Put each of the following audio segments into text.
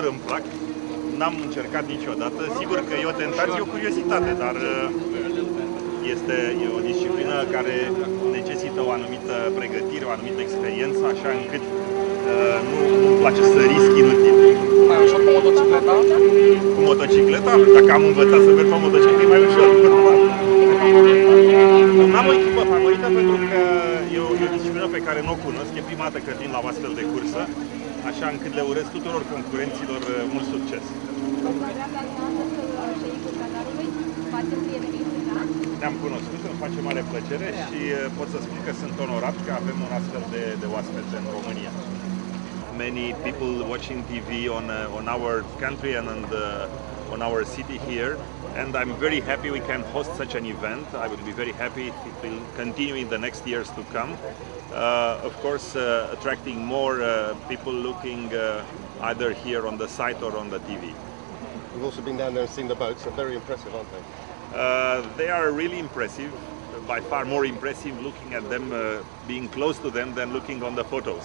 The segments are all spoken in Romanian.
într-adevăr îmi plac. N-am încercat niciodată. Sigur că e o tentație, o curiozitate, dar este o disciplină care necesită o anumită pregătire, o anumită experiență, așa încât nu-mi place să risc inutil. Mai ușor cu motocicleta? Cu motocicleta? Dacă am învățat să merg pe motocicletă, e mai ușor. N-am o echipă favorită pentru că e o disciplină pe care nu o cunosc. E prima dată că vin la o astfel de cursă, așa încât le urez tuturor concurenților mult succes. Ne-am cunoscut, îmi face mare plăcere și pot să spun că sunt onorat că avem un astfel de oaspete în România. Many people watching TV on our country and on our city here, and I'm very happy we can host such an event. I will be very happy if it will continue in the next years to come. Of course, attracting more people looking either here on the site or on the TV. We've also been down there and seen the boats. They're very impressive, aren't they? They are really impressive, by far more impressive looking at them, being close to them than looking on the photos.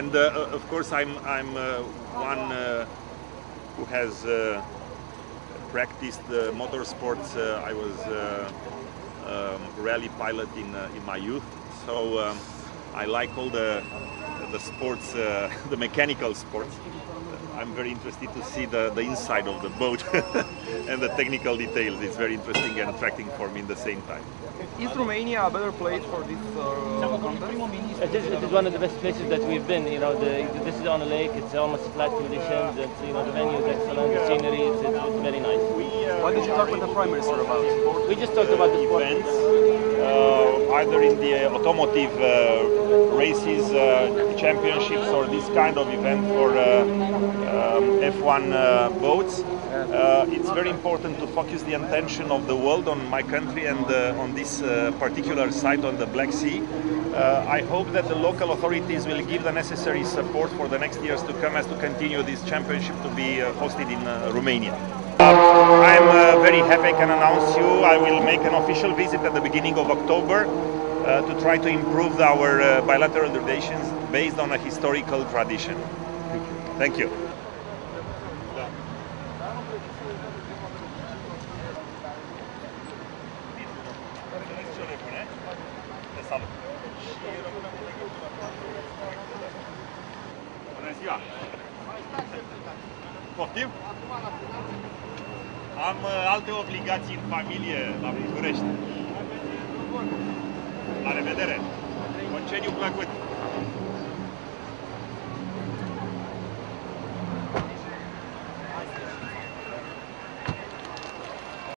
And of course I'm one who has practiced motorsports. I was rally pilot in my youth, so I like all the sports, the mechanical sports. I'm very interested to see the inside of the boat and the technical details. It's very interesting and attracting for me in the same time. Is Romania a better place for this contest? It is one of the best places that we've been. You know, this is on a lake. It's almost flat conditions. It's, you know, the venue is excellent. The scenery, it's very nice. What did you talk with the Prime Minister about? We just talked about the events, either in the automotive races, championships, or this kind of event for F1 boats. It's very important to focus the attention of the world on my country and on this particular site on the Black Sea. I hope that the local authorities will give the necessary support for the next years to come as to continue this championship to be hosted in Romania. I'm very happy I can announce you I will make an official visit at the beginning of October to try to improve our bilateral relations based on a historical tradition. Thank you. Bună ziua! Poftim? Am alte obligații în familie la București. La revedere! Concediu plăcut!